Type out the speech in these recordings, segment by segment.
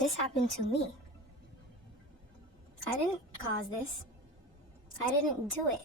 This happened to me. I didn't cause this. I didn't do it.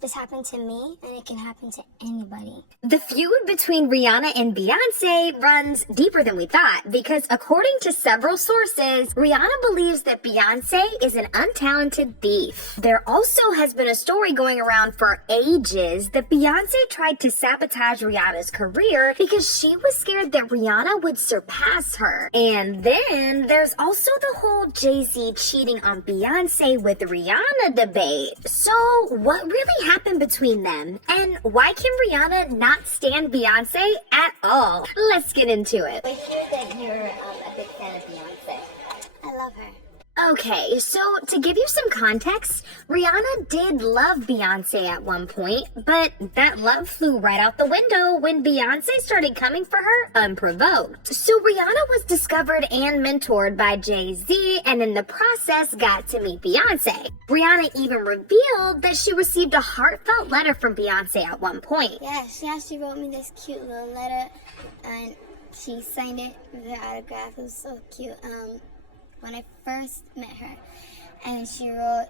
This happened to me, and it can happen to anybody. The feud between Rihanna and Beyoncé runs deeper than we thought, because according to several sources, Rihanna believes that Beyoncé is an untalented thief. There also has been a story going around for ages that Beyoncé tried to sabotage Rihanna's career because she was scared that Rihanna would surpass her. And then there's also the whole Jay-Z cheating on Beyoncé with Rihanna debate. So what really happened between them? And why can Rihanna not stand Beyoncé at all? Let's get into it. I hear that you're a big fan of Beyoncé. I love her. Okay, so to give you some context, Rihanna did love Beyoncé at one point, but that love flew right out the window when Beyoncé started coming for her unprovoked. So Rihanna was discovered and mentored by Jay-Z, and in the process got to meet Beyoncé. Rihanna even revealed that she received a heartfelt letter from Beyoncé at one point. Yeah, she actually wrote me this cute little letter, and she signed it with her autograph. It was so cute. When I first met her, and she wrote,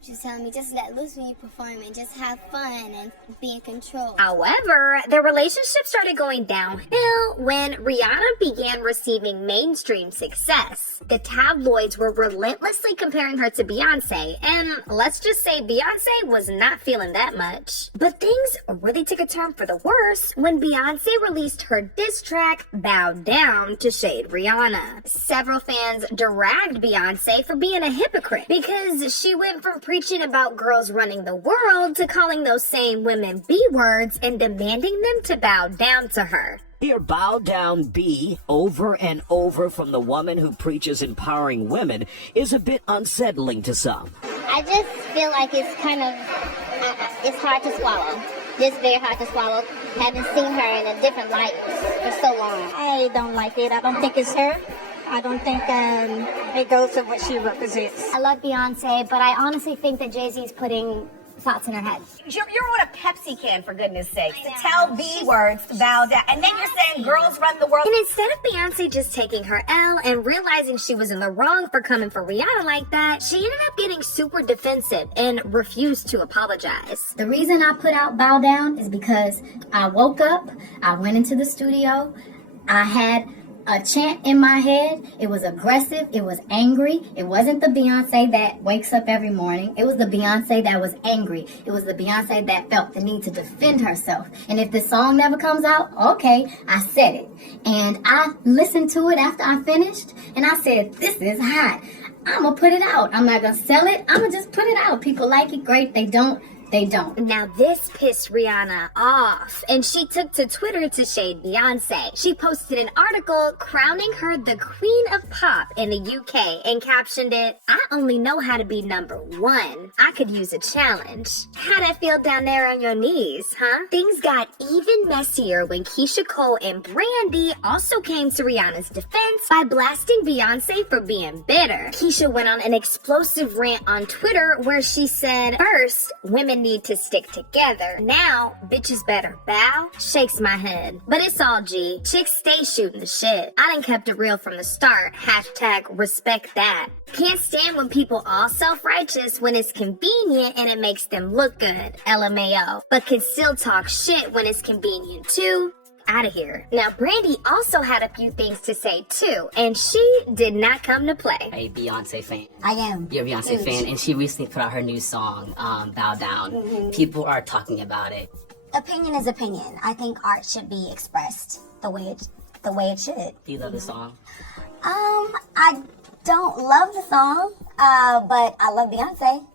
she was telling me, just let loose when you perform and just have fun and be in control. However, their relationship started going downhill when Rihanna began receiving mainstream success. The tabloids were relentlessly comparing her to Beyoncé, and let's just say Beyoncé was not feeling that much. But things really took a turn for the worse when Beyoncé released her diss track, Bow Down, to shade Rihanna. Several fans dragged Beyoncé for being a hypocrite because she went from preaching about girls running the world to calling those same women B-words and demanding them to bow down to her. Hear bow down B over and over from the woman who preaches empowering women is a bit unsettling to some. I just feel like it's kind of, it's hard to swallow. Just very hard to swallow, having seen her in a different light for so long. I don't like it. I don't think it's her. I don't think it goes to what she represents. I love Beyoncé, but I honestly think that Jay-Z's putting thoughts in her head. You're on a Pepsi can, for goodness sakes, to tell B-words to bow down. And then you're saying girls run the world. And instead of Beyoncé just taking her L and realizing she was in the wrong for coming for Rihanna like that, she ended up getting super defensive and refused to apologize. The reason I put out Bow Down is because I woke up, I went into the studio, I had a chant in my head. It was aggressive. It was angry. It wasn't the Beyoncé that wakes up every morning. It was the Beyoncé that was angry. It was the Beyoncé that felt the need to defend herself. And if the song never comes out, okay, I said it. And I listened to it after I finished, and I said, this is hot. I'm going to put it out. I'm not going to sell it. I'm going to just put it out. People like it, great. They don't. They don't. Now this pissed Rihanna off, and she took to Twitter to shade Beyoncé. She posted an article crowning her the queen of pop in the UK and captioned it, I only know how to be number one. I could use a challenge. How'd that feel down there on your knees, huh? Things got even messier when Keisha Cole and Brandy also came to Rihanna's defense by blasting Beyoncé for being bitter. Keisha went on an explosive rant on Twitter where she said, first, women need to stick together. Now, bitches better bow. Shakes my head. But it's all G. Chicks stay shooting the shit. I done kept it real from the start. Hashtag respect that. Can't stand when people all self-righteous when it's convenient and it makes them look good. LMAO. But can still talk shit when it's convenient too. Out of here. Now, Brandy also had a few things to say too, and she did not come to play. A Beyoncé fan. I am. You're a Beyoncé fan, and she recently put out her new song, Bow Down. Mm-hmm. People are talking about it. Opinion is opinion. I think art should be expressed the way it should. Do you love the song? I don't love the song, but I love Beyoncé.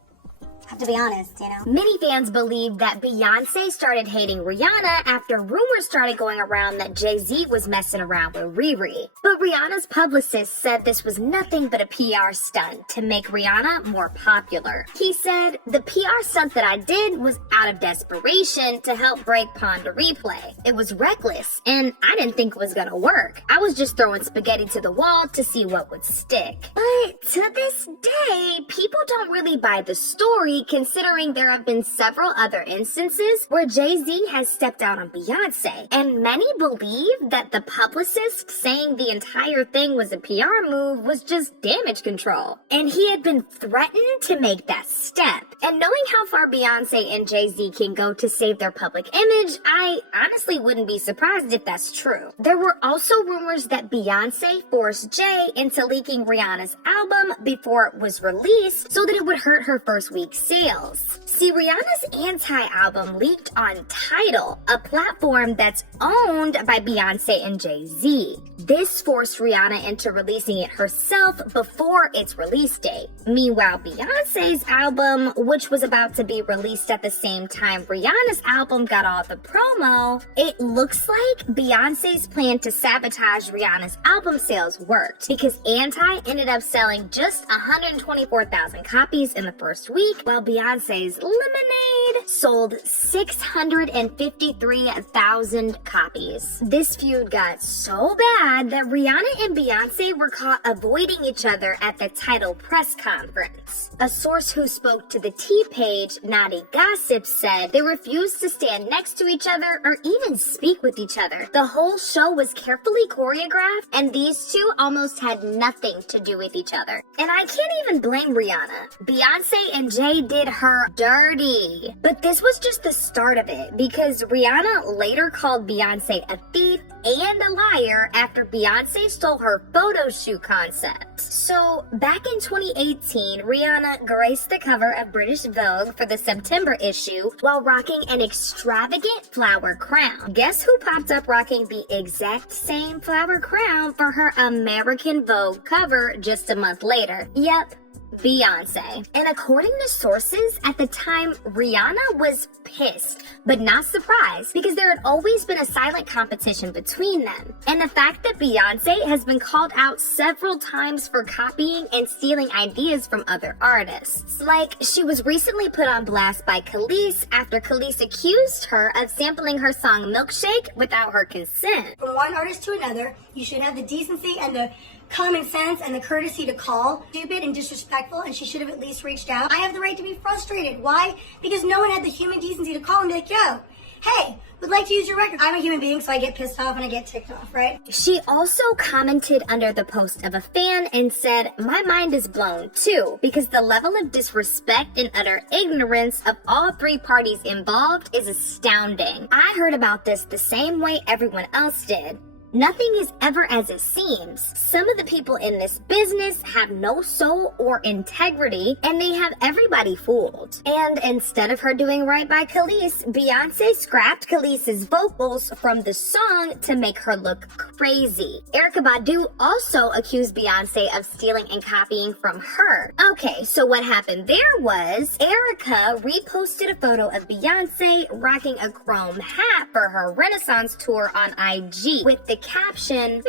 Have to be honest, you know. Many fans believe that Beyoncé started hating Rihanna after rumors started going around that Jay-Z was messing around with Riri. But Rihanna's publicist said this was nothing but a PR stunt to make Rihanna more popular. He said, the PR stunt that I did was out of desperation to help break Pond to Replay. It was reckless, and I didn't think it was gonna work. I was just throwing spaghetti to the wall to see what would stick. But to this day, people don't really buy the story crazy considering there have been several other instances where Jay-Z has stepped out on Beyoncé, and many believe that the publicist saying the entire thing was a PR move was just damage control, and he had been threatened to make that step. And knowing how far Beyoncé and Jay-Z can go to save their public image, I honestly wouldn't be surprised if that's true. There were also rumors that Beyoncé forced Jay into leaking Rihanna's album before it was released so that it would hurt her first week's sales. See, Rihanna's Anti album leaked on Tidal, a platform that's owned by Beyoncé and Jay-Z. This forced Rihanna into releasing it herself before its release date. Meanwhile, Beyoncé's album, which was about to be released at the same time Rihanna's album got all the promo, it looks like Beyoncé's plan to sabotage Rihanna's album sales worked, because Anti ended up selling just 124,000 copies in the first week, while Beyoncé's Lemonade sold 653,000 copies. This feud got so bad that Rihanna and Beyoncé were caught avoiding each other at the Tidal press conference. A source who spoke to the T-Page, Naughty Gossip, said they refused to stand next to each other or even speak with each other. The whole show was carefully choreographed, and these two almost had nothing to do with each other. And I can't even blame Rihanna. Beyoncé and Jay did her dirty. But this was just the start of it, because Rihanna later called Beyoncé a thief and a liar after Beyoncé stole her photo shoot concept. So, back in 2018, Rihanna graced the cover of British Vogue for the September issue while rocking an extravagant flower crown. Guess who popped up rocking the exact same flower crown for her American Vogue cover just a month later? Yep, Beyoncé. And according to sources, at the time, Rihanna was pissed, but not surprised, because there had always been a silent competition between them. And the fact that Beyoncé has been called out several times for copying and stealing ideas from other artists. Like, she was recently put on blast by Khalees after Khalees accused her of sampling her song Milkshake without her consent. From one artist to another, you should have the decency and the common sense and the courtesy to call stupid and disrespectful, and she should have at least reached out. I have the right to be frustrated. Why? Because no one had the human decency to call and be like, yo, hey, would like to use your record. I'm a human being, so I get pissed off and I get ticked off, right? She also commented under the post of a fan and said, "My mind is blown too, because the level of disrespect and utter ignorance of all three parties involved is astounding. I heard about this the same way everyone else did. Nothing is ever as it seems. Some of the people in this business have no soul or integrity, and they have everybody fooled." And instead of her doing right by Khalees, Beyoncé scrapped Khalees' vocals from the song to make her look crazy. Erykah Badu also accused Beyoncé of stealing and copying from her. Okay, so what happened there was Erykah reposted a photo of Beyoncé rocking a chrome hat for her Renaissance tour on IG with the caption,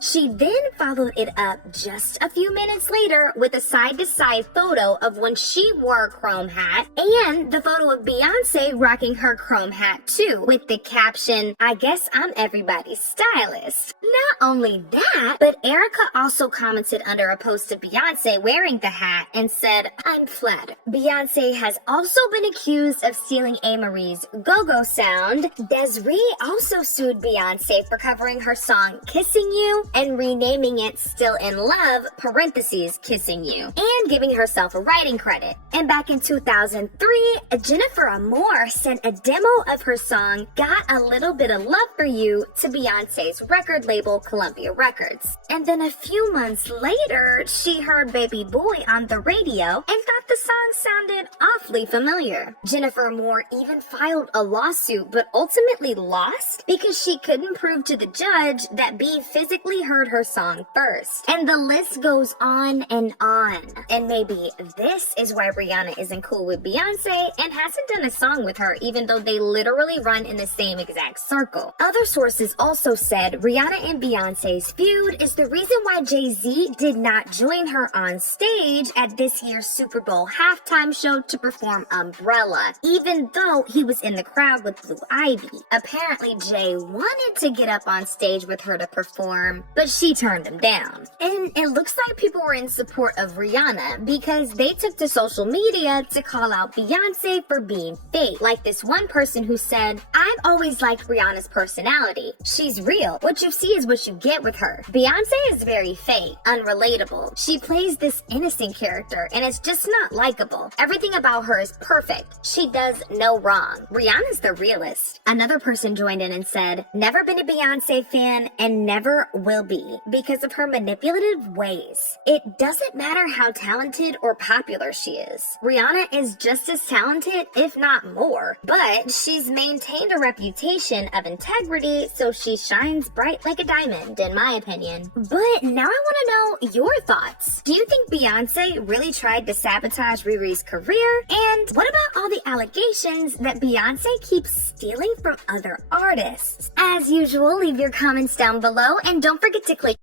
She then followed it up just a few minutes later with a side-to-side photo of when she wore a chrome hat and the photo of Beyoncé rocking her chrome hat too with the caption, "I guess I'm everybody's stylist." Not only that, but Erykah also commented under a post of Beyoncé wearing the hat and said, "I'm flattered." Beyoncé has also been accused of stealing A-Marie's go-go sound. Desiree also sued Beyoncé for covering her song Kissing You and renaming it Still in Love, parentheses, Kissing You, and giving herself a writing credit. And back in 2003, Jennifer Amour sent a demo of her song Got a Little Bit of Love for You to Beyoncé's record label Columbia Records. And then a few months later, she heard Baby Boy on the radio and thought the song sounded awfully familiar. Jennifer Amour even filed a lawsuit, but ultimately lost because she couldn't prove to the judge that B physically heard her song first. And the list goes on and on. And maybe this is why Rihanna isn't cool with Beyoncé and hasn't done a song with her, even though they literally run in the same exact circle. Other sources also said Rihanna and Beyoncé's feud is the reason why Jay-Z did not join her on stage at this year's Super Bowl halftime show to perform Umbrella, even though he was in the crowd with Blue Ivy. Apparently, Jay wanted to get up on on stage with her to perform, but she turned them down. And it looks like people were in support of Rihanna because they took to social media to call out Beyoncé for being fake. Like this one person who said, "I've always liked Rihanna's personality. She's real. What you see is what you get with her. Beyoncé is very fake, unrelatable. She plays this innocent character and it's just not likable. Everything about her is perfect. She does no wrong. Rihanna's the realist." Another person joined in and said, "Never been a Beyoncé fan and never will be because of her manipulative ways. It doesn't matter how talented or popular she is. Rihanna is just as talented, if not more, but she's maintained a reputation of integrity, so she shines bright like a diamond, in my opinion." But now I want to know your thoughts. Do you think Beyoncé really tried to sabotage Riri's career? And what about all the allegations that Beyoncé keeps stealing from other artists? As usual, leave your comments down below and don't forget to click